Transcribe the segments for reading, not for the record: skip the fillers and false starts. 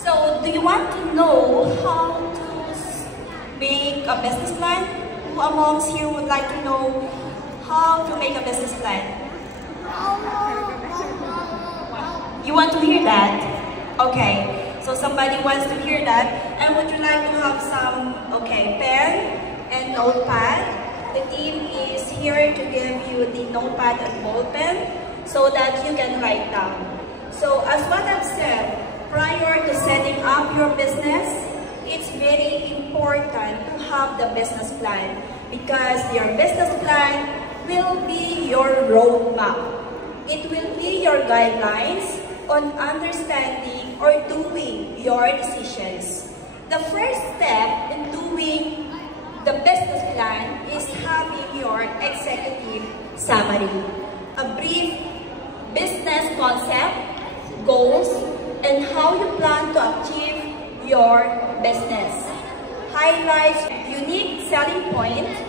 So, do you want to know how to make a business plan? Who amongst you would like to know how to make a business plan? You want to hear that? Okay, so somebody wants to hear that. And would you like to have some, pen and notepad? The team is here to give you the notepad and ball pen so that you can write down. So as what I've said, prior to setting up your business, it's very important to have the business plan because your business plan will be your roadmap. It will be your guidelines on understanding or doing your decisions. The first step in doing the business plan is having your executive summary, a brief business concept, goals, and how you plan to achieve your business. Highlights unique selling points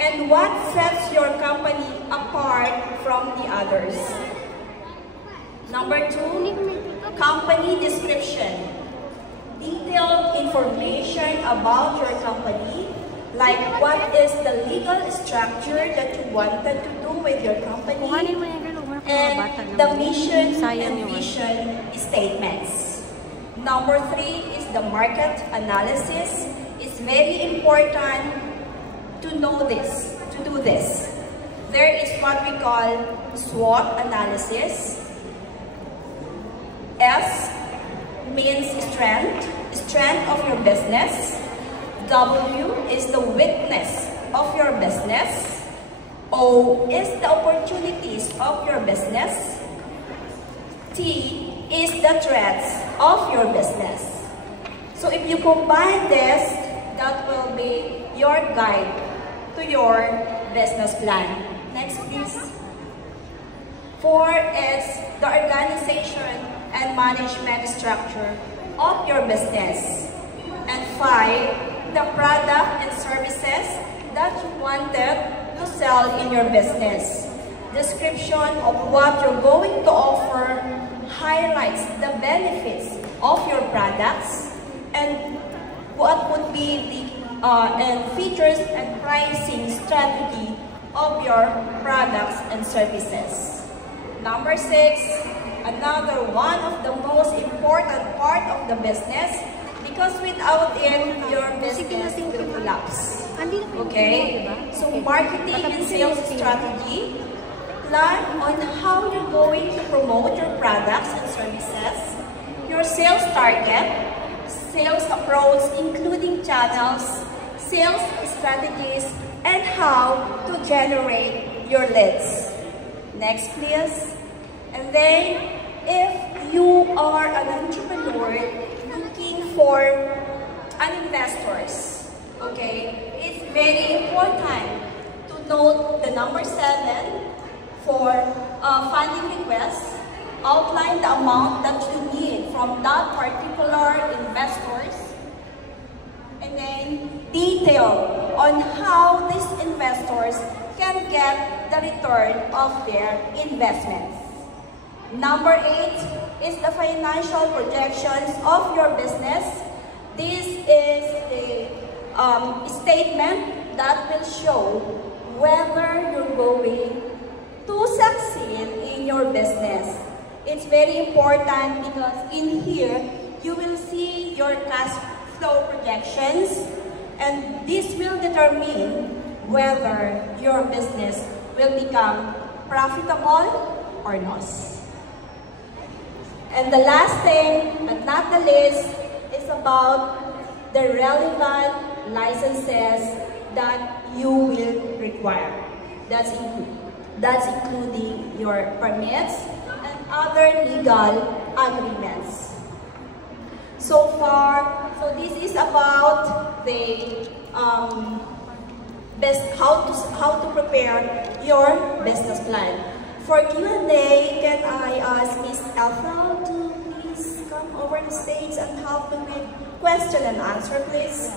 and what sets your company apart from the others. Number 2, company description. Detailed information about your company, like what is the legal structure that you wanted to do with your company, and the mission and vision statements. Number 3 is the market analysis. It's very important to know this, to do this. There is what we call SWOT analysis. S means strength of your business. W is the weakness of your business. O is the opportunities of your business. T is the threats of your business. So if you combine this, that will be your guide to your business plan. Next, please. 4 is the organization and management structure of your business. And 5, the product and services that you wanted to sell in your business. Description of what you're going to offer highlights the benefits of your products and what would be the features and pricing strategy of your products and services. Number 6, another one of the most important part of the business, because without it, your business will collapse. Okay? So marketing and sales strategy, plan on how you're going to promote your products and services, your sales target, sales approach including channels, sales strategies, and how to generate your leads. Next, please. And then, if you are an entrepreneur looking for an investors, okay, it's very important to note the number 7 for funding requests. Outline the amount that you need from that particular investors, and then detail on how these investors can get the return of their investments. Number 8 is the financial projections of your business. This is the statement that will show whether you're going to succeed in your business. It's very important because in here, you will see your cash flow projections, and this will determine whether your business will become profitable or not. And the last thing, but not the least, is about the relevant licenses that you will require. That's including your permits and other legal agreements. So far, so this is about the how to prepare your business plan. For Q&A, can I ask Ms. Alfred to please come over the stage and help me with question and answer, please?